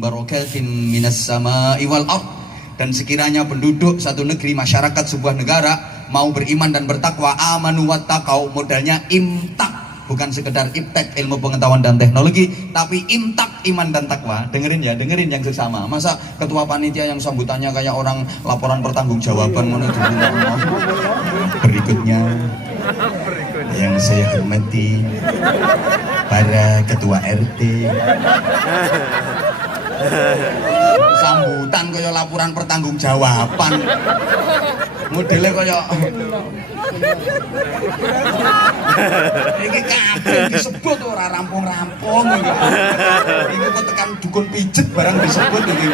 barakatin minas sama'i wal ardh. Dan sekiranya penduduk satu negeri, masyarakat sebuah negara mau beriman dan bertakwa, amanu wattaqau, modalnya imtak. Bukan sekedar iptek ilmu pengetahuan dan teknologi, tapi imtak iman dan takwa. Dengerin ya, dengerin yang sesama. Masa ketua panitia yang sambutannya kayak orang laporan pertanggungjawaban menuju berikutnya. Yang saya hormati para ketua RT. Sambutan kayak laporan pertanggungjawaban. Modelnya kayak iki kabeh disebut ora rampung-rampung iki. Iku kok tekan dukun pijet barang disebut iki.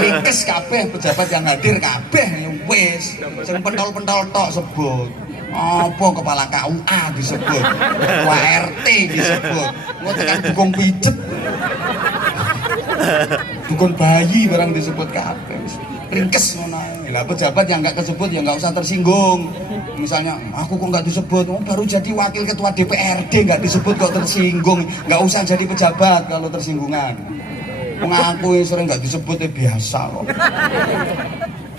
Ringkes kabeh pejabat yang hadir kabeh wis sing pentol-pentol tok sebut. Apa kepala KUA disebut, ketua RT disebut, mau tekan dukun pijet, dukun bayi barang disebut kabeh. Ringkes ngono. Lah pejabat yang enggak kesebut ya enggak usah tersinggung. Misalnya aku kok enggak disebut, oh, baru jadi wakil ketua DPRD enggak disebut kok tersinggung. Enggak usah jadi pejabat kalau tersinggungan. Wong aku sering enggak disebut ya biasa kok.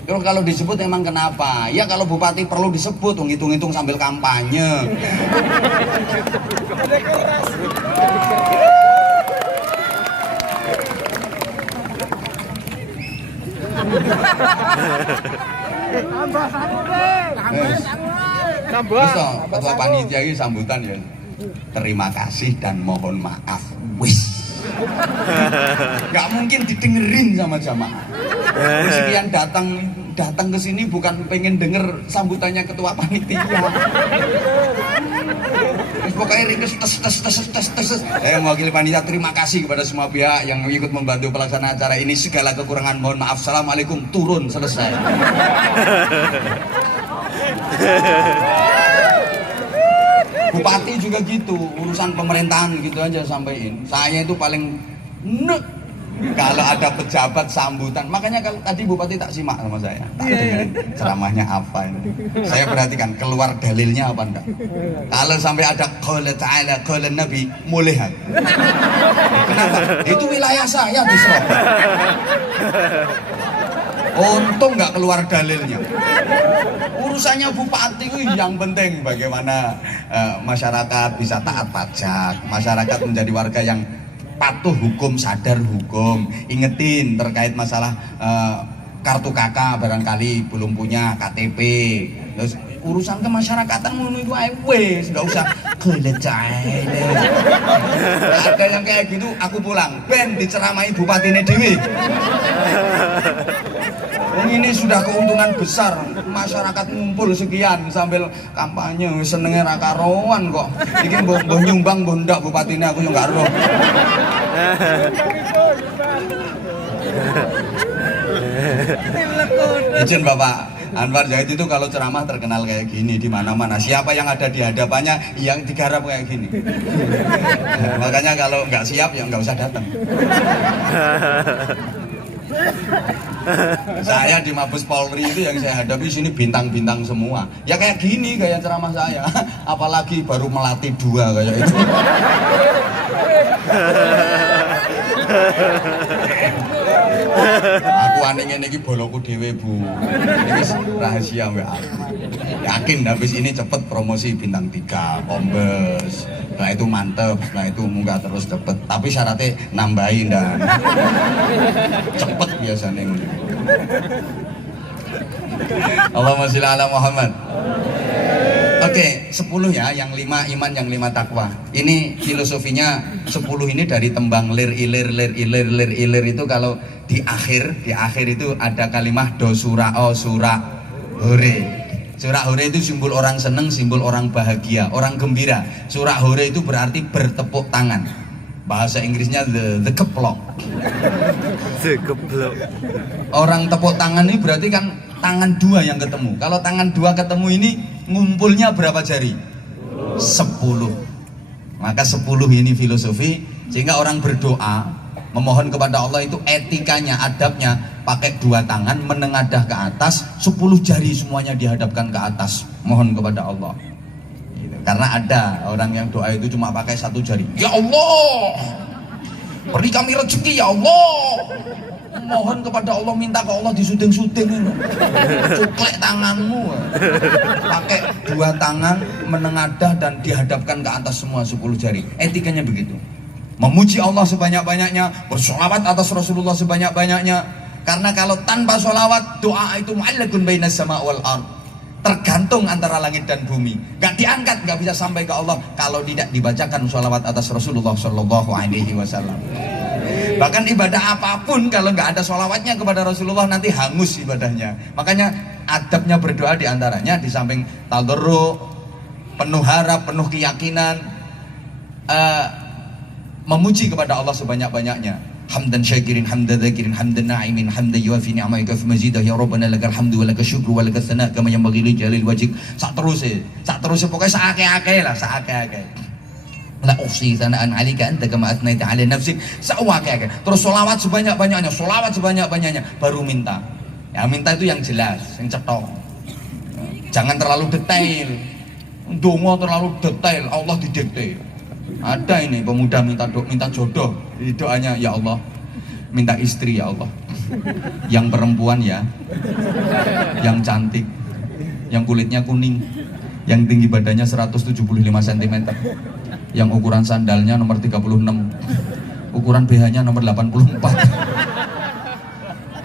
Terus kalau disebut emang kenapa? Ya kalau bupati perlu disebut, ngitung-ngitung sambil kampanye. Tambah. Ketua panitia ini sambutan ya. Terima kasih dan mohon maaf. Wis. Gak mungkin didengerin sama jamaah. Sekian datang ke sini bukan pengen denger sambutannya ketua panitia. Pokoknya ringkes tes. Mewakili panitia terima kasih kepada semua pihak yang ikut membantu pelaksanaan acara ini. Segala kekurangan mohon maaf. Assalamualaikum, turun, selesai. Bupati juga gitu, urusan pemerintahan gitu aja sampein. Saya itu paling kalau ada pejabat sambutan. Makanya kalau tadi bupati tak simak sama saya, tak dengerin ceramahnya apa ini. Saya perhatikan keluar dalilnya apa enggak. Kalau sampai ada qala ta'ala qala nabi, mulai. Kenapa? Itu wilayah saya di Surabaya. Untung nggak keluar dalilnya. Urusannya bupati yang penting bagaimana masyarakat bisa taat pajak, masyarakat menjadi warga yang patuh hukum, sadar hukum. Ingetin terkait masalah kartu KK barangkali belum punya KTP. Terus urusan kemasyarakatan menuju wes nggak usah kelecai. Ada yang kayak gitu, aku pulang. Ben diceramai bupati ini dewi. Ini sudah keuntungan besar, masyarakat ngumpul sekian sambil kampanye, senengnya rakaroan kok. Iki mbok nyumbang mbok ndak bupatine aku yo gak roh. Izin Bapak Anwar Zahid itu kalau ceramah terkenal kayak gini di mana-mana. Siapa yang ada di hadapannya yang digarap kayak gini. Makanya kalau nggak siap ya nggak usah datang. Saya di Mabes Polri itu yang saya hadapi sini bintang-bintang semua. Ya kayak gini gaya ceramah saya. Apalagi baru melatih 2 kayak itu. Aku aneh ngene iki boloku dhewe, Bu. Ini rahasia mbak aku. Yakin habis ini cepet promosi bintang 3, Kombes. Setelah itu mantep, setelah itu munggah terus cepet. Tapi syaratnya nambahin dan cepet biasanya. Allahumma sholli ala Muhammad. Oke, 10 ya, yang 5 iman, yang 5 takwa. Ini filosofinya 10 ini dari tembang lir ilir itu kalau di akhir itu ada kalimah do sura o sura hore. Sura hore itu simbol orang seneng, simbol orang bahagia, orang gembira. Sura hore itu berarti bertepuk tangan. Bahasa Inggrisnya the keplok. The keplok. Orang tepuk tangan ini berarti kan tangan 2 yang ketemu. Kalau tangan 2 ketemu ini ngumpulnya berapa jari? 10. Maka 10 ini filosofi. Sehingga orang berdoa memohon kepada Allah itu etikanya, adabnya pakai 2 tangan menengadah ke atas, 10 jari semuanya dihadapkan ke atas, mohon kepada Allah. Karena ada orang yang doa itu cuma pakai 1 jari. Ya Allah, beri kami rezeki ya Allah. Mohon kepada Allah, minta ke Allah disuding-suding itu. Cuklek tanganmu. Pakai dua tangan menengadah dan dihadapkan ke atas semua 10 jari. Etikanya begitu. Memuji Allah sebanyak-banyaknya, bersolawat atas Rasulullah sebanyak-banyaknya. Karena kalau tanpa solawat, doa itu mu'allaqun bainas sama wal ard, tergantung antara langit dan bumi. Gak diangkat, gak bisa sampai ke Allah kalau tidak dibacakan solawat atas Rasulullah Shallallahu Alaihi Wasallam. Bahkan ibadah apapun kalau nggak ada solawatnya kepada Rasulullah nanti hangus ibadahnya. Makanya adabnya berdoa diantaranya di samping tadarru, penuh harap, penuh keyakinan, memuji kepada Allah sebanyak-banyaknya. Hamdan syakirin, hamdan dzakirin, hamdan na'imin, hamdan yuafi ni'amai kafi mazidah, ya Rabbana lakal hamdu wa lakal syukru wa lakal thana kama yanbaghi li jalil wajhik. Sak teruse pokoknya saake-ake lah, saake-ake. La usi sanaan alika anta kama atnaita ala nafsik, saake-ake. Terus solawat sebanyak-banyaknya, baru minta. Ya minta itu yang jelas, yang cetok. Jangan terlalu detail. Dongo terlalu detail, Allah didikte. Ada ini pemuda minta jodoh, doanya ya Allah minta istri ya Allah, yang perempuan ya, yang cantik, yang kulitnya kuning, yang tinggi badannya 175 cm, yang ukuran sandalnya nomor 36, ukuran BH-nya nomor 84.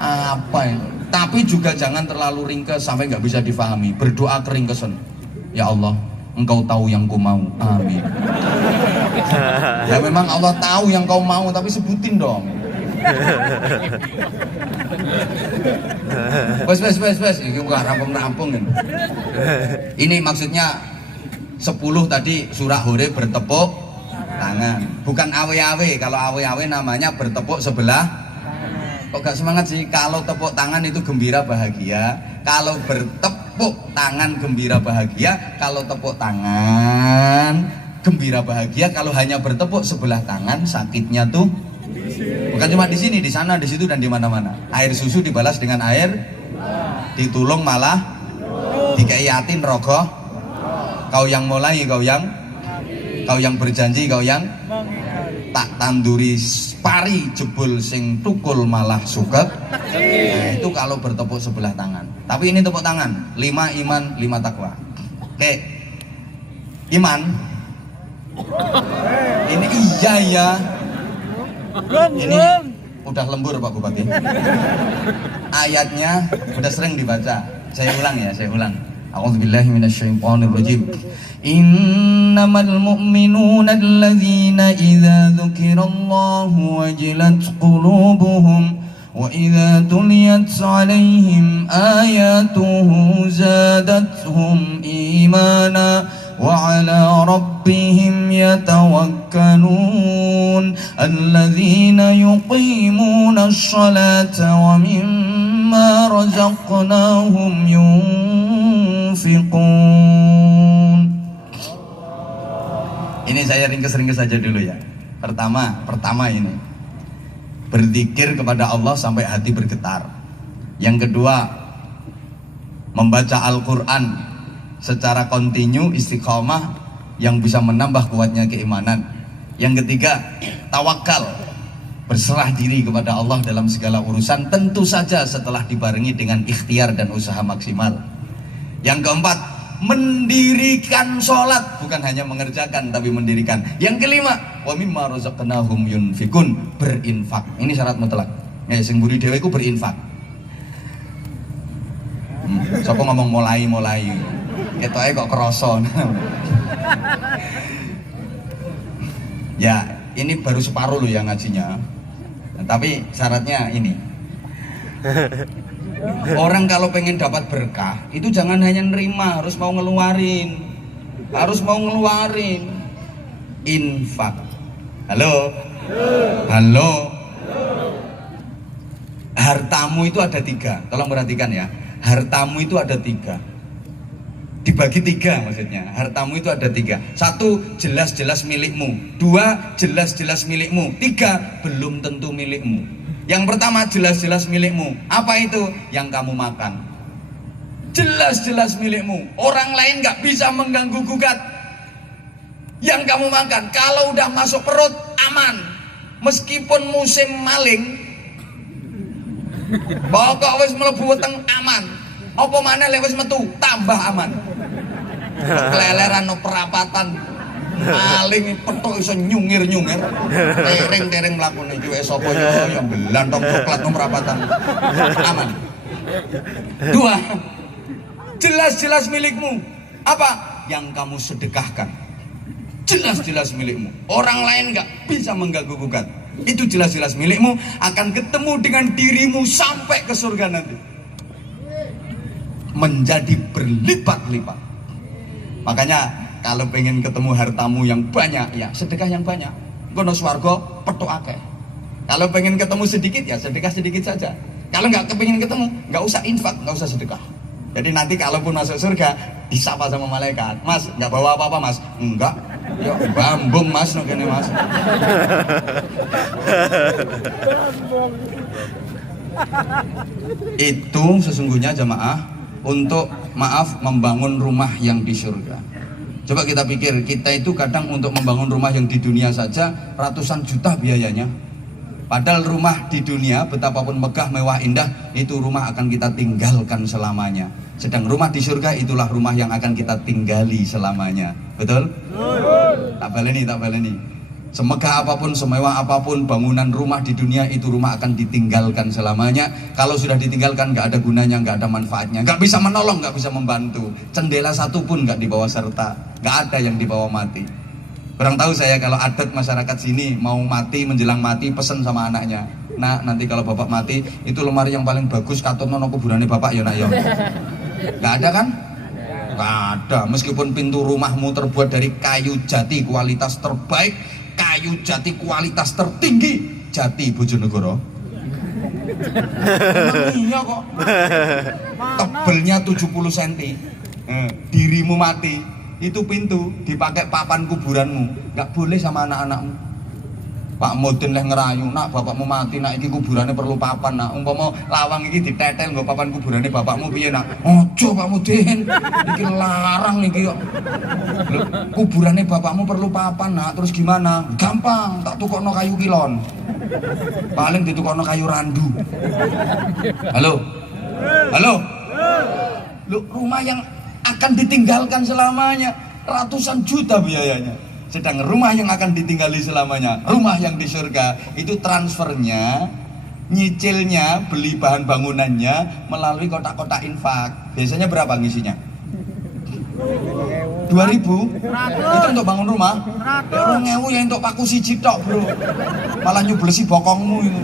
Apa itu? Tapi juga jangan terlalu ringkes sampai nggak bisa difahami. Berdoa keringkesan, ya Allah Engkau tahu yang ku mau, amin. Ya memang Allah tahu yang kau mau, tapi sebutin dong. Wes, ini bukan rampung-rampung ini. Ini maksudnya 10 tadi surah hore bertepuk tangan, bukan awe-awe. Kalau awe-awe namanya bertepuk sebelah. Kok gak semangat sih? Kalau tepuk tangan itu gembira bahagia, kalau bertepuk tangan gembira bahagia, kalau tepuk tangan gembira bahagia, kalau hanya bertepuk sebelah tangan sakitnya tuh bukan cuma di sini, di sana, di situ dan di mana-mana. Air susu dibalas dengan air, ditulung malah dikeiatin rogoh. Kau yang mulai, kau yang berjanji, kau yang tak tanduri pari jebul sing tukul malah suket. Nah, itu kalau bertepuk sebelah tangan. Tapi ini tepuk tangan 5 iman 5 takwa. Oke, iman ini iya ya, ini udah lembur Pak Bupati. Ayatnya udah sering dibaca. Saya ulang. A'udzubillahi minasyaitonirrajim. Innamal mu'minuna alladzina idza dzukirallahu wajilat qulubuhum wa idza tuliyat 'alaihim ayatuhu zadatuhum imana wa 'ala rabbihim yatawakkalun alladzina yuqimuna ash-shalata wa mimma razaqnahum yunfiqun. Ini saya ringkes-ringkes saja dulu ya. Pertama ini berzikir kepada Allah sampai hati bergetar. Yang kedua, membaca Al-Quran secara kontinu istiqomah yang bisa menambah kuatnya keimanan. Yang ketiga, tawakal, berserah diri kepada Allah dalam segala urusan, tentu saja setelah dibarengi dengan ikhtiar dan usaha maksimal. Yang keempat, mendirikan sholat, bukan hanya mengerjakan tapi mendirikan. Yang kelima, wa mimma razaqnahum yunfikun, berinfak. Ini syarat mutlak. Ya sing mburi dhewe iku berinfak. Sapa ngomong mulai. Ketoke kok krasa. Ya, ini baru separuh loh yang ngajinya. Tapi syaratnya ini. Orang kalau pengen dapat berkah itu jangan hanya nerima, harus mau ngeluarin. Infak. Halo. Hartamu itu ada 3. Tolong perhatikan ya. Hartamu itu ada 3. Dibagi 3 maksudnya. Hartamu itu ada 3. 1, jelas-jelas milikmu. 2, jelas-jelas milikmu. 3, belum tentu milikmu. Yang pertama jelas-jelas milikmu. Apa itu? Yang kamu makan. Jelas-jelas milikmu. Orang lain gak bisa mengganggu gugat. Yang kamu makan, kalau udah masuk perut aman. meskipun musim maling, pokok wis mlebu weteng aman. Apa maneh lek wis metu tambah aman. Keleleran no perapatan maling petuk iso nyungir-nyungir. Tereng-tereng mlakune iki wis sapa yo belantong coklat no perapatan. Aman. Dua, jelas-jelas milikmu. Apa yang kamu sedekahkan? Jelas-jelas milikmu. Orang lain nggak bisa mengganggu-gugat. Itu jelas-jelas milikmu, akan ketemu dengan dirimu sampai ke surga nanti. Menjadi berlipat-lipat. Makanya kalau pengen ketemu hartamu yang banyak, ya sedekah yang banyak. Kono swarga petuk akeh. Kalau pengen ketemu sedikit, ya sedekah sedikit saja. Kalau nggak kepingin ketemu, nggak usah infak, nggak usah sedekah. Jadi nanti kalaupun masuk surga, disapa sama malaikat, Mas, nggak bawa apa-apa Mas? Enggak, ya bambung Mas, nukene Mas. Itu sesungguhnya jamaah untuk membangun rumah yang di surga. Coba kita pikir, kita itu kadang untuk membangun rumah yang di dunia saja ratusan juta biayanya. Padahal rumah di dunia betapapun megah, mewah, indah, itu rumah akan kita tinggalkan selamanya. Sedang rumah di surga itulah rumah yang akan kita tinggali selamanya. Betul? Tak baleni. Semegah apapun, semewah apapun bangunan rumah di dunia, itu rumah akan ditinggalkan selamanya. Kalau sudah ditinggalkan nggak ada gunanya, nggak ada manfaatnya, nggak bisa menolong, nggak bisa membantu. Cendela satu pun nggak dibawa serta, nggak ada yang dibawa mati. Kurang tahu saya kalau adat masyarakat sini mau mati, menjelang mati pesen sama anaknya, nah nanti kalau bapak mati itu lemari yang paling bagus katut nono kuburannya bapak ya nak ya. Nggak ada kan? Nggak ada. Meskipun pintu rumahmu terbuat dari kayu jati kualitas terbaik, kayu jati kualitas tertinggi, jati Bojonegoro. Iya kok. Tebelnya 70 cm. Dirimu mati, itu pintu dipakai papan kuburanmu, nggak boleh sama anak-anakmu. Pak Mudin leh ngerayu, nak bapakmu mati, nak iki kuburannya perlu papan, nak umpama lawang iki ditetel nggo papan kuburannya bapakmu piye nak? Ojo Pak Mudin, iki larang niki kok. Kuburannya bapakmu perlu papan nak, terus gimana? Gampang, tak tukokno kayu kilon. Paling ditukokno kayu randu. Halo? Loh, rumah yang akan ditinggalkan selamanya ratusan juta biayanya. Sedang rumah yang akan ditinggali selamanya, rumah yang di surga, itu transfernya, nyicilnya, beli bahan bangunannya melalui kotak-kotak infak. Biasanya berapa ngisinya? 2.000? Itu untuk bangun rumah? 2.000 ya untuk paku siji tok bro. Malah nyublesi bokongmu itu.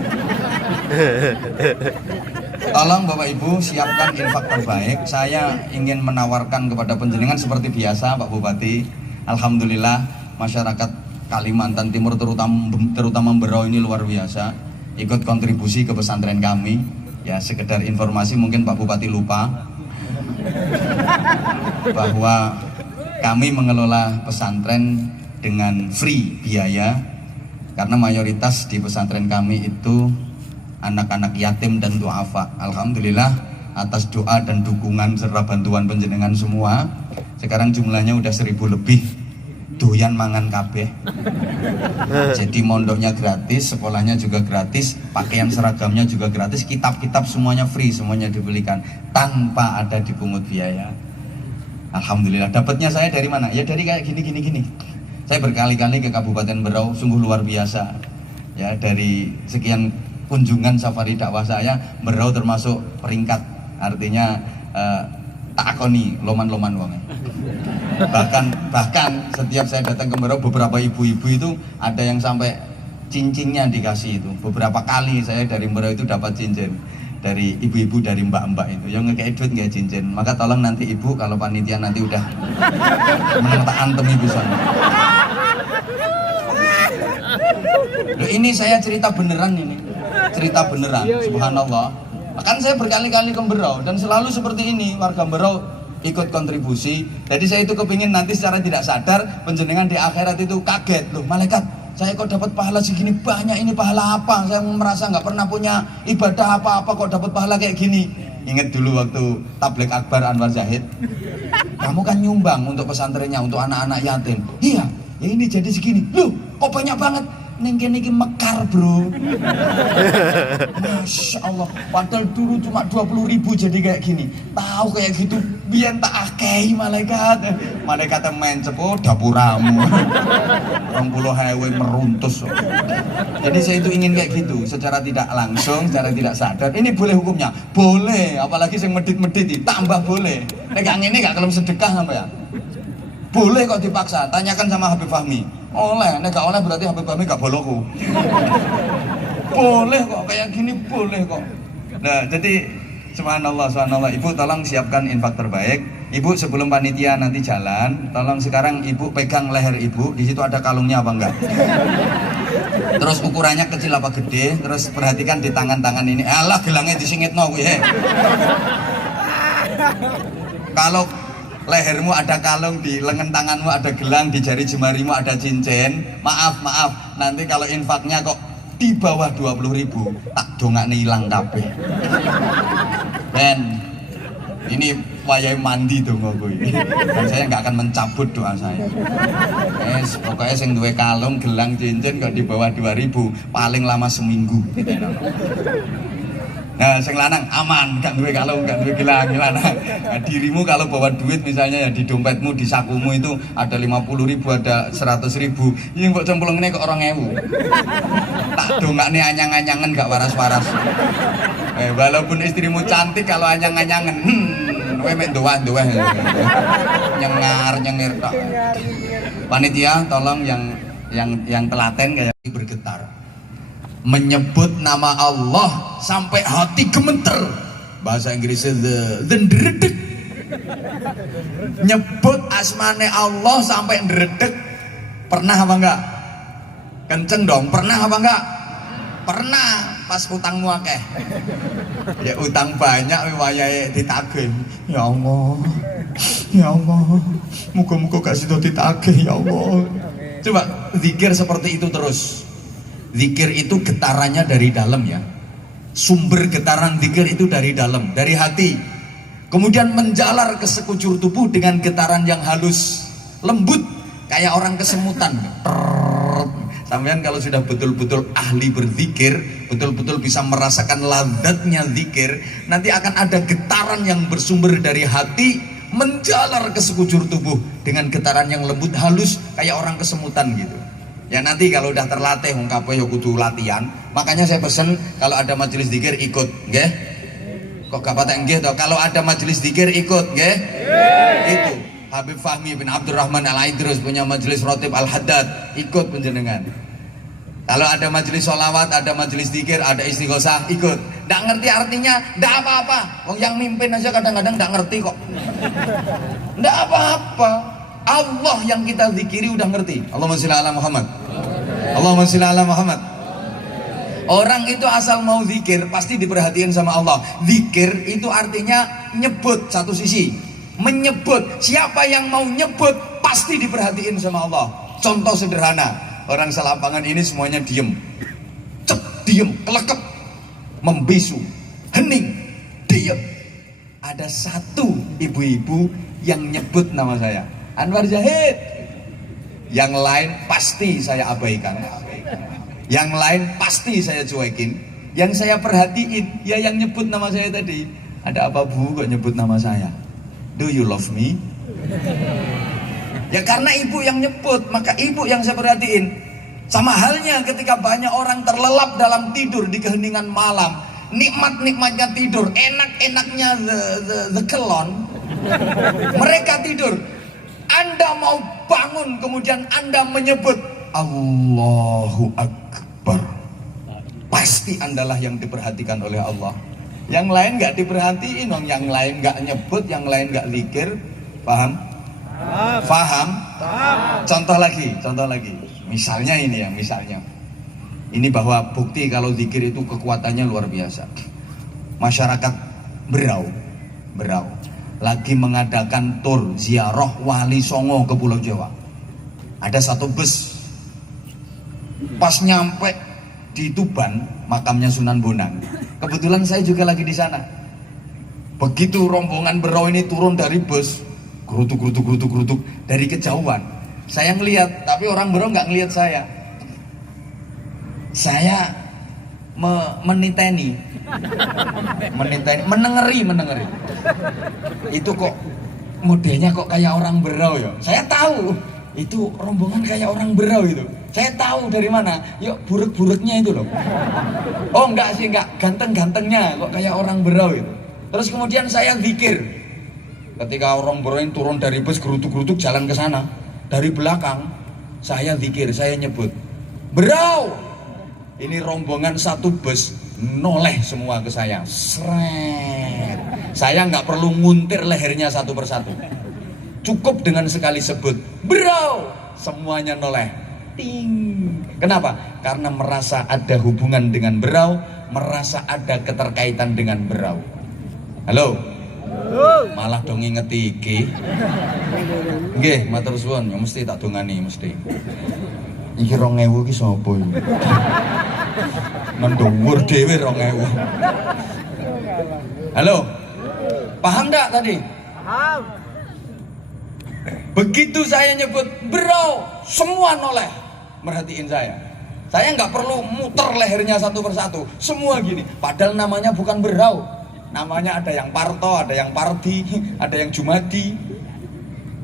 Tolong Bapak Ibu siapkan infak terbaik. Saya ingin menawarkan kepada panjenengan seperti biasa Pak Bupati. Alhamdulillah masyarakat Kalimantan Timur terutama Berau ini luar biasa ikut kontribusi ke pesantren kami. Ya sekedar informasi, mungkin Pak Bupati lupa bahwa kami mengelola pesantren dengan free biaya, karena mayoritas di pesantren kami itu anak-anak yatim dan duafa. Alhamdulillah atas doa dan dukungan serta bantuan panjenengan semua, sekarang jumlahnya udah 1.000 lebih. Doyan mangan kabeh. Jadi mondoknya gratis, sekolahnya juga gratis, pakaian seragamnya juga gratis, kitab-kitab semuanya free, semuanya dibelikan tanpa ada dipungut biaya. Alhamdulillah. Dapatnya saya dari mana? Ya dari kayak gini. Saya berkali-kali ke Kabupaten Berau, sungguh luar biasa. Ya dari sekian kunjungan safari dakwah saya, Berau termasuk peringkat, artinya takoni loman-loman wong. Bahkan setiap saya datang ke Berau, beberapa ibu-ibu itu ada yang sampai cincinnya dikasih itu. Beberapa kali saya dari Berau itu dapat cincin dari ibu-ibu, dari mbak-mbak itu yang ngekei duit nggak cincin. Maka tolong nanti ibu kalau panitia nanti udah menentak antem ibu sana. Loh, ini saya cerita beneran ini, cerita beneran, subhanallah. Kan saya berkali-kali ke Berau dan selalu seperti ini, warga Berau ikut kontribusi. Jadi saya itu kepingin nanti secara tidak sadar penjenengan di akhirat itu kaget, loh malaikat saya kok dapat pahala segini banyak, ini pahala apa? Saya merasa nggak pernah punya ibadah apa-apa kok dapat pahala kayak gini. Ingat dulu waktu tabligh akbar Anwar Zahid, kamu kan nyumbang untuk pesantrennya, untuk anak-anak yatim. Iya, ya ini jadi segini. Loh kok banyak banget? ning kene iki mekar, Bro. Masya Allah, padahal dulu cuma 20.000 jadi kayak gini. Tahu kayak gitu, biar tak akehi malaikat. Malaikat main cepo dapuramu. 20.000 meruntus. Jadi saya itu ingin kayak gitu, secara tidak langsung, secara tidak sadar. Ini boleh hukumnya? Boleh, apalagi yang medit-medit tambah boleh. Nek ngene gak kalau sedekah sampai ya. Boleh kok dipaksa, tanyakan sama Habib Fahmi. Oleh, nek gak oleh berarti Habib Fahmi gak bolehku. Boleh kok, kayak gini boleh kok. Nah, jadi subhanallah, subhanallah. Ibu tolong siapkan infak terbaik. Ibu sebelum panitia nanti jalan, tolong sekarang ibu pegang leher ibu. Di situ ada kalungnya apa enggak? Terus ukurannya kecil apa gede? Terus perhatikan di tangan-tangan ini. Alah, gelangnya disingitno kuwi. Kalau lehermu ada kalung, di lengan tanganmu ada gelang, di jari jemarimu ada cincin, maaf, nanti kalau infaknya kok di bawah 20.000 tak dongakne ilang kabeh. Ben, ini wayahe mandi donga kuwi. Dan saya nggak akan mencabut doa saya. Pokoknya sing duwe kalung, gelang, cincin kok di bawah 2.000 paling lama seminggu. Nah, sing lanang aman, gak duwe kalung, gak duwe gelang, lanang. Nah, dirimu kalau bawa duit misalnya ya di dompetmu, di sakumu itu ada 50.000, ada 100.000. Ini mbok cemplungnya kok 2.000. Tak dongakne anyang-anyangan gak waras-waras. Walaupun istrimu cantik kalau anyang-anyangan, kowe mek ndoah-ndoah. Nyengir tok. Panitia tolong yang telaten kayak bergetar. Menyebut nama Allah sampai hati gemeter, bahasa Inggrisnya the ndredeg. Nyebut asmane Allah sampai ndredeg. Pernah apa enggak? Kenceng dong, pernah apa enggak? Pernah, pas utangmu akeh. Ya utang banyak wayahe ditagih. Ya Allah, ya Allah, muga-muga gak sida ditagih ya Allah. Coba zikir seperti itu terus. Zikir itu getarannya dari dalam ya. Sumber getaran zikir itu dari dalam, dari hati. Kemudian menjalar ke sekujur tubuh dengan getaran yang halus, lembut, kayak orang kesemutan. Sampean kalau sudah betul-betul ahli berzikir, betul-betul bisa merasakan lazatnya zikir, nanti akan ada getaran yang bersumber dari hati, menjalar ke sekujur tubuh dengan getaran yang lembut, halus, kayak orang kesemutan gitu. Ya nanti kalau udah terlatih kabeh ya kudu latihan. Makanya saya pesen kalau ada majelis zikir ikut, nggih. Kok gak patek nggih toh? Kalau ada majelis zikir ikut, nggih. Itu Habib Fahmi bin Abdurrahman Al-Aidrus punya majelis Rotib Al-Haddad, ikut penjenengan. Kalau ada majelis sholawat, ada majelis zikir, ada istighosah, ikut. Nggak ngerti artinya, nggak apa-apa. Wong yang mimpin aja kadang-kadang nggak ngerti kok. Nggak apa-apa. Allah yang kita zikiri udah ngerti. Allahumma sholli ala Muhammad. Allahumma sholli ala Muhammad. Orang itu asal mau zikir pasti diperhatiin sama Allah. Zikir itu artinya nyebut satu sisi. Menyebut, siapa yang mau nyebut pasti diperhatiin sama Allah. Contoh sederhana, orang selapangan ini semuanya diem. Cep, diem, kelekep, membisu, hening, diem. Ada satu ibu-ibu yang nyebut nama saya, Anwar Zahid. Yang lain pasti saya abaikan, yang lain pasti saya cuekin. Yang saya perhatiin ya yang nyebut nama saya tadi. Ada apa bu kok nyebut nama saya? Do you love me? Ya karena ibu yang nyebut, maka ibu yang saya perhatiin. Sama halnya ketika banyak orang terlelap dalam tidur di keheningan malam, nikmat-nikmatnya tidur, enak-enaknya the kelon, mereka tidur. Anda mau bangun, kemudian Anda menyebut Allahu Akbar, pasti Andalah yang diperhatikan oleh Allah. Yang lain nggak diperhatiin, yang lain nggak nyebut, yang lain nggak zikir. Paham? Paham? Contoh lagi. Misalnya ini ya, ini bahwa bukti kalau zikir itu kekuatannya luar biasa. Masyarakat Berau lagi mengadakan tur ziarah Wali Songo ke Pulau Jawa. Ada satu bus, pas nyampe di Tuban, makamnya Sunan Bonang. Kebetulan saya juga lagi di sana. Begitu rombongan Berau ini turun dari bus, gerutuk dari kejauhan. Saya ngelihat, tapi orang Berau nggak ngelihat saya. Saya meniteni, menengeri. Itu kok modelnya kok kayak orang Berau ya. Saya tahu itu rombongan kayak orang Berau itu. Saya tahu dari mana. Yuk buruk-buruknya itu loh. Oh enggak sih, enggak, ganteng-gantengnya kok kayak orang Berau itu. Terus kemudian saya zikir. Ketika orang Berau ini turun dari bus gerutuk-gerutuk jalan ke sana, dari belakang saya zikir, saya nyebut Berau. Ini rombongan satu bus noleh semua ke saya. Sret. Saya nggak perlu nguntir lehernya satu persatu. Cukup dengan sekali sebut Berau, semuanya noleh. Ting. Kenapa? Karena merasa ada hubungan dengan Berau, merasa ada keterkaitan dengan Berau. Halo? Malah dong ngingeti iki. Nggih, matur suwun, ya mesti tak dongani mesti. Iki 2000 iki sapa iki? Mendhuwur dhewe 2000. Halo? Paham enggak tadi? Paham. Begitu saya nyebut Berau, semua noleh merhatiin saya. Saya nggak perlu muter lehernya satu persatu, semua gini. Padahal namanya bukan Berau, namanya ada yang Parto, ada yang Pardi, ada yang Jumadi,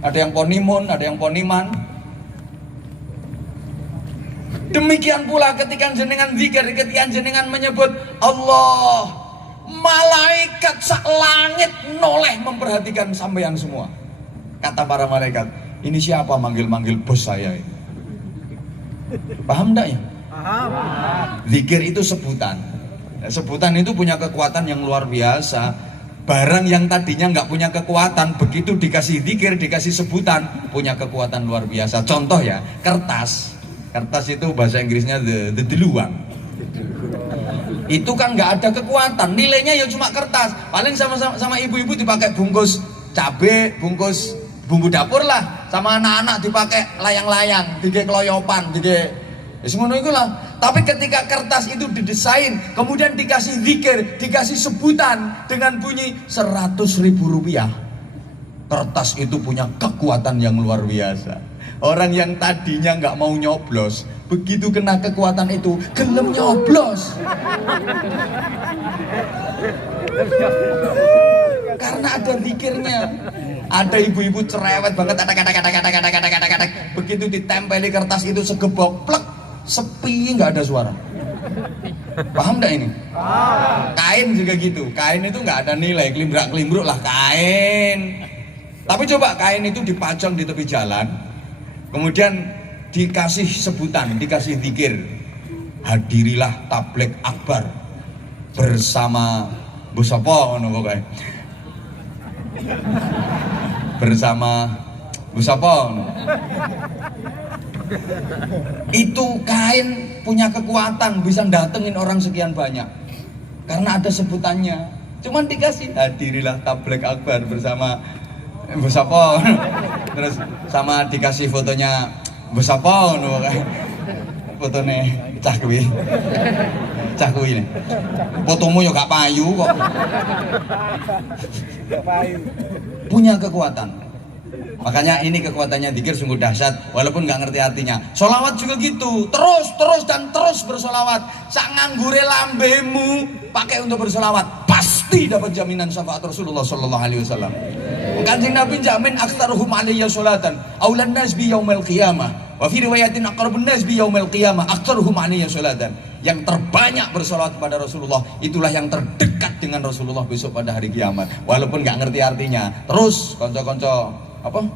ada yang Ponimun, ada yang Poniman. Demikian pula ketika jenengan zikir, ketika jenengan menyebut Allah, malaikat sak langit noleh memperhatikan sampeyan semua. Kata para malaikat, ini siapa manggil-manggil bos saya ini? Paham enggak ya? Paham. Zikir itu sebutan. Sebutan itu punya kekuatan yang luar biasa. Barang yang tadinya nggak punya kekuatan, begitu dikasih zikir, dikasih sebutan, punya kekuatan luar biasa. Contoh ya, kertas. Kertas itu bahasa Inggrisnya the deluang. Itu kan nggak ada kekuatan, nilainya ya cuma kertas. Paling sama ibu-ibu dipakai bungkus cabe, bungkus bumbu dapur lah, sama anak-anak dipakai layang-layang, dige keloyopan, dige ngono iku lah. Tapi ketika kertas itu didesain, kemudian dikasih zikir, dikasih sebutan dengan bunyi 100.000 rupiah, kertas itu punya kekuatan yang luar biasa. Orang yang tadinya nggak mau nyoblos, begitu kena kekuatan itu, gelem nyoblos. Karena ada zikirnya. Ada ibu-ibu cerewet banget, begitu ditempeli kertas itu segebok, plek, sepi, nggak ada suara. Paham nggak ini? Kain juga gitu. Kain itu nggak ada nilai, kelimbrak-kelimbruk lah kain. Tapi coba kain itu dipajang di tepi jalan, kemudian dikasih sebutan, dikasih zikir, hadirilah tablek akbar bersama Busapa, pokoknya bersama Busapa. Itu kain punya kekuatan, bisa datengin orang sekian banyak karena ada sebutannya. Cuman dikasih hadirilah tablek akbar bersama Busapa, terus sama dikasih fotonya Busapa, fotonya cah kuwi nih. Fotomu ya gak payu kok. Punya kekuatan. Makanya ini kekuatannya zikir sungguh dahsyat, walaupun nggak ngerti artinya. Sholawat juga gitu, terus bersolawat. Sak nganggure lambemu pakai untuk bersolawat, pasti dapat jaminan syafaat Rasulullah Sallallahu Alaihi Wasallam. Kanjeng Nabi jamin aktsaruhum alayya sholatan aulan nas bi yaumil qiyamah, wa fi riwayatin aqrabun nas bi yaumil qiyamah aktsaruhum alayya sholatan. Yang terbanyak bersolawat kepada Rasulullah, itulah yang terdekat dengan Rasulullah besok pada hari kiamat. Walaupun nggak ngerti artinya, terus konco-konco apa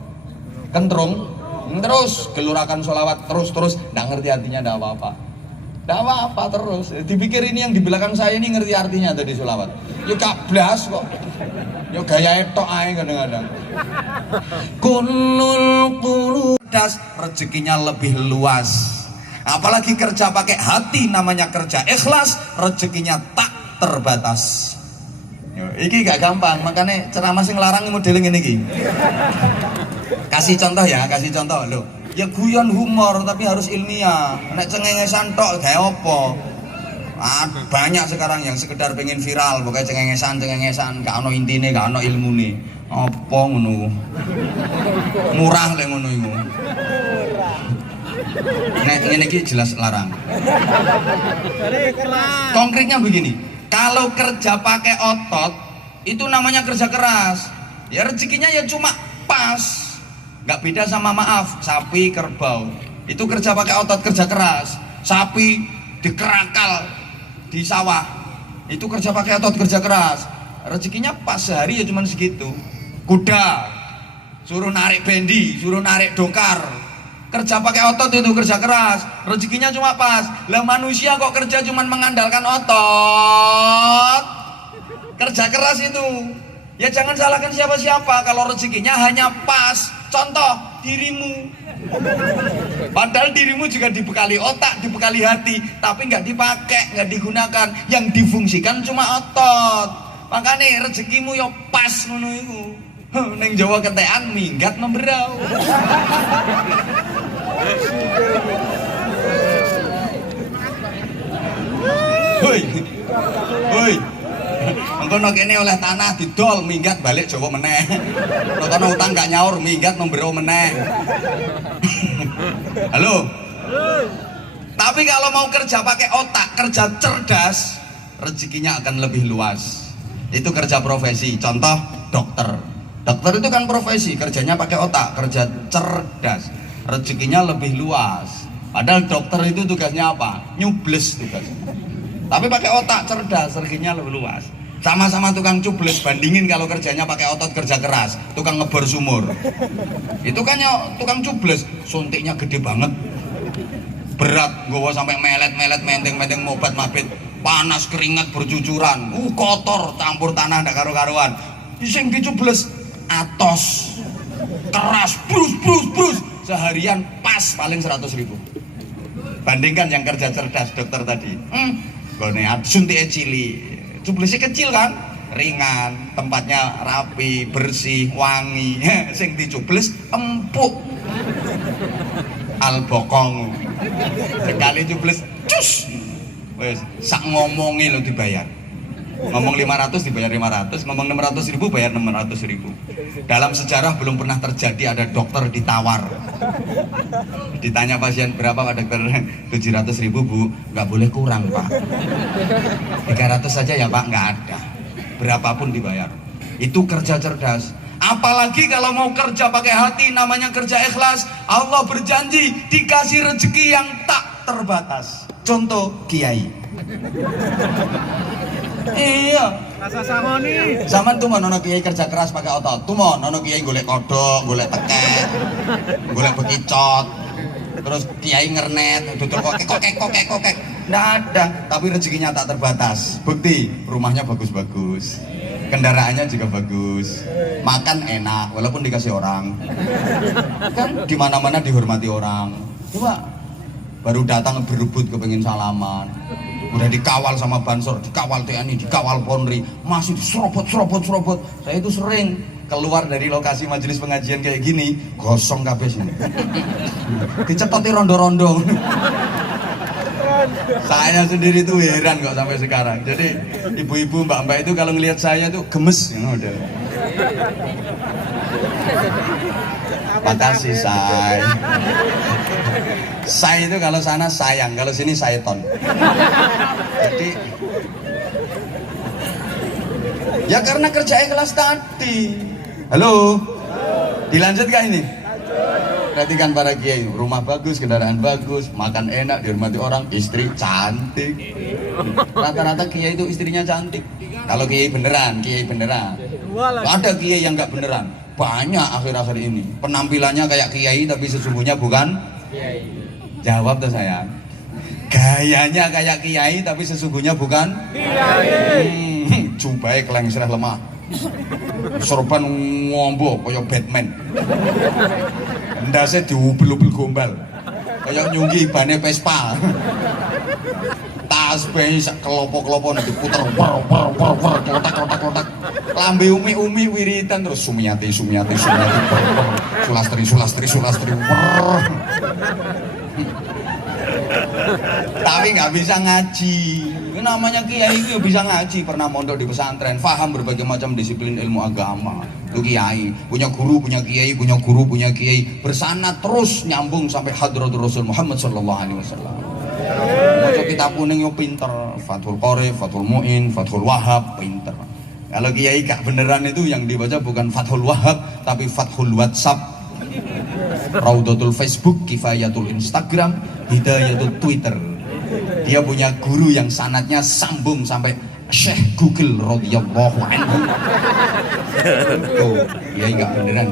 kentrung, terus gelurakan sholawat, terus nggak ngerti artinya, nggak apa-apa terus. Dipikir ini yang di belakang saya ini ngerti artinya tadi sholawat, ya kablas kok, ya gaya etok aja kadang-kadang. Kunul quludas, rezekinya lebih luas. Apalagi kerja pakai hati, namanya kerja ikhlas, rezekinya tak terbatas. Iki gak gampang, makanya ceramah sing larang model ngene iki. Kasih contoh ya, kasih contoh loh. Ya guyon humor tapi harus ilmiah. Nek cengengesan tok gawe apa? Banyak sekarang yang sekedar pengen viral, pokoknya cengengesan, gak ono intine, gak ono ilmune. Apa ngono? Murah lek ngono iku. Nek ini jelas larang. Konkretnya begini, kalau kerja pakai otot itu namanya kerja keras. Ya rezekinya ya cuma pas, nggak beda sama maaf sapi kerbau. Itu kerja pakai otot, kerja keras. Sapi dikerakal di sawah, itu kerja pakai otot, kerja keras. Rezekinya pas sehari ya cuma segitu. Kuda suruh narik bendi, suruh narik dokar, kerja pakai otot itu kerja keras, rezekinya cuma pas. Lah manusia kok kerja cuma mengandalkan otot, kerja keras itu. Ya jangan salahkan siapa-siapa kalau rezekinya hanya pas. Contoh dirimu, padahal dirimu juga dibekali otak, dibekali hati, tapi nggak dipakai, nggak digunakan. Yang difungsikan cuma otot. Makanya rezekimu yo pas ngono iku. Neng Jawa ketean minggat memberau. Hoi, hoi. Engkono kene oleh tanah didol minggat balik Jawa meneh. Kono utang gak nyaur minggat memberau meneh. Halo. Tapi kalau mau kerja pakai otak, kerja cerdas, rezekinya akan lebih luas. Itu kerja profesi. Contoh dokter. Dokter itu kan profesi, kerjanya pakai otak, kerja cerdas, rezekinya lebih luas. Padahal dokter itu tugasnya apa? Nyubles tugasnya. Tapi pakai otak cerdas, rezekinya lebih luas. Sama-sama tukang cubles, bandingin kalau kerjanya pakai otot, kerja keras, tukang ngebor sumur. Itu kan ya tukang cubles, suntiknya gede banget, berat, gowo sampai melet-melet, menteng-menteng mobat mabit, panas keringat bercucuran, kotor, campur tanah ndak karu-karuan. Sing dicubles atos, keras, brus, seharian pas paling 100.000. Bandingkan yang kerja cerdas dokter tadi, gone suntik cili, cublesnya kecil kan, ringan, tempatnya rapi, bersih, wangi. Sing dicubles empuk, albokong, sekali cubles, cus, wes sak ngomongi lo dibayar. Ngomong 500 dibayar 500, ngomong 600.000 bayar 600.000. Dalam sejarah belum pernah terjadi ada dokter ditawar. Ditanya pasien berapa Pak dokter, 700.000 Bu, nggak boleh kurang Pak. 300 saja ya Pak, nggak ada. Berapapun dibayar. Itu kerja cerdas. Apalagi kalau mau kerja pakai hati, namanya kerja ikhlas. Allah berjanji dikasih rezeki yang tak terbatas. Contoh kiai. Iya. Rasa samoni. Zaman tuh nono kiai kerja keras pakai otot. Tuh nono kiai golek kodok, golek teket, golek bekicot. Terus kiai ngernet, tutur kokek. Nggak ada. Tapi rezekinya tak terbatas. Bukti rumahnya bagus-bagus, kendaraannya juga bagus, makan enak walaupun dikasih orang. Kan di mana-mana dihormati orang. Coba baru datang berebut kepengen salaman. Udah dikawal sama Bansor, dikawal TNI, dikawal Polri, masih diserobot. Saya itu sering keluar dari lokasi majelis pengajian kayak gini, gosong kabeh sini. Dicetoti rondo-rondo. Saya sendiri tuh heran kok sampai sekarang. Jadi ibu-ibu, mbak-mbak itu kalau ngelihat saya tuh gemes, ya udah. Makasih say. Say itu kalau sana sayang, kalau sini sayton. Jadi ya karena kerja ikhlas tadi. Halo. Dilanjut gak ini? Perhatikan para kiai, rumah bagus, kendaraan bagus, makan enak, dihormati orang, istri cantik. Rata-rata kiai itu istrinya cantik. Kalau kiai beneran. Ada kiai yang nggak beneran. Banyak akhir-akhir ini. Penampilannya kayak kiai tapi sesungguhnya bukan kiai. Jawab tuh saya. Gayanya kayak kiai tapi sesungguhnya bukan kiai. Jumbai kelengser lemah. Sorban ngombo kayak Batman. Ndase diubel-ubel gombal. Kayak nyunggi bane Vespa. Tas bayi sak kelopo-kelopo diputer kotak. Lambe umi wiritan terus Sumiati. Sulastri. Tapi nggak bisa ngaji. Ini namanya kiai itu bisa ngaji, pernah mondok di pesantren, paham berbagai macam disiplin ilmu agama. Itu kiai, punya guru, punya kiai, punya guru, punya kiai, bersanad terus nyambung sampai hadratul Rasul Muhammad sallallahu alaihi wasallam. Maca kitab kuning yo pinter, Fathul Qorib, Fathul Muin, Fathul Wahab, pinter. Kalau kiai gak beneran itu yang dibaca bukan Fathul Wahab tapi Fathul WhatsApp, Raudatul Facebook, Kifayatul Instagram, Hidayatul Twitter. Dia punya guru yang sanadnya sambung sampai Syekh Google radhiyallahu anhu. Tuh, kiai gak beneran.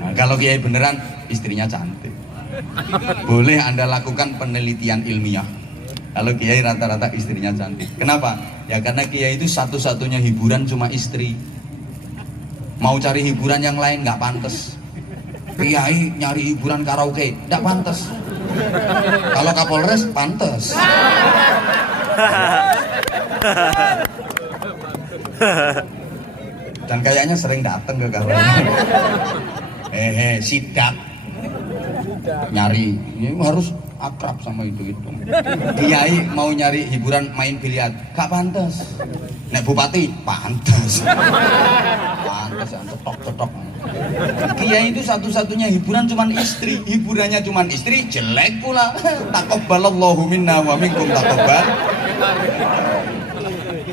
Nah, kalau kiai beneran, istrinya cantik. Boleh Anda lakukan penelitian ilmiah. Kalau kiai rata-rata istrinya cantik. Kenapa? Ya karena kiai itu satu-satunya hiburan cuma istri. Mau cari hiburan yang lain nggak pantas. Kiai nyari hiburan karaoke, nggak pantas. Kalau Kapolres pantas. Dan kayaknya sering datang ke Kapolres. Sidak. Nyari, ini harus akrab sama itu. Kiai mau nyari hiburan main biliar, gak pantas. Nek bupati pantas. Pantas, cetok. Kiai itu satu-satunya hiburan cuman istri, hiburannya cuman istri, jelek pula. Taqabbalallahu minna wa minkum taqabbal.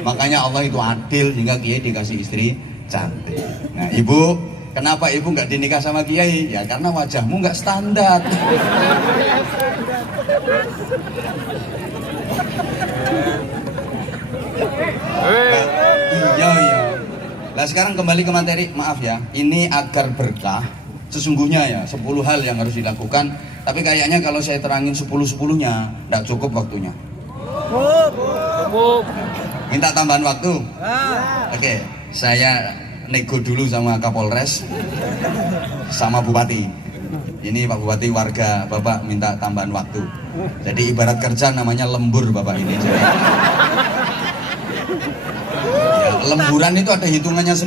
Makanya Allah itu adil sehingga kiai dikasih istri cantik. Nah, ibu, kenapa ibu nggak dinikah sama kiai? Ya karena wajahmu nggak standar. Iya. Nah sekarang kembali ke materi, maaf ya. Ini agar berkah. Sesungguhnya ya 10 hal yang harus dilakukan. Tapi kayaknya kalau saya terangin 10-10-nya, nggak cukup waktunya. Minta tambahan waktu. Oke, saya nego dulu sama Kapolres, sama Bupati. Ini Pak Bupati warga Bapak minta tambahan waktu. Jadi ibarat kerja namanya lembur Bapak ini. Jadi, ya, lemburan itu ada hitungannya sendiri.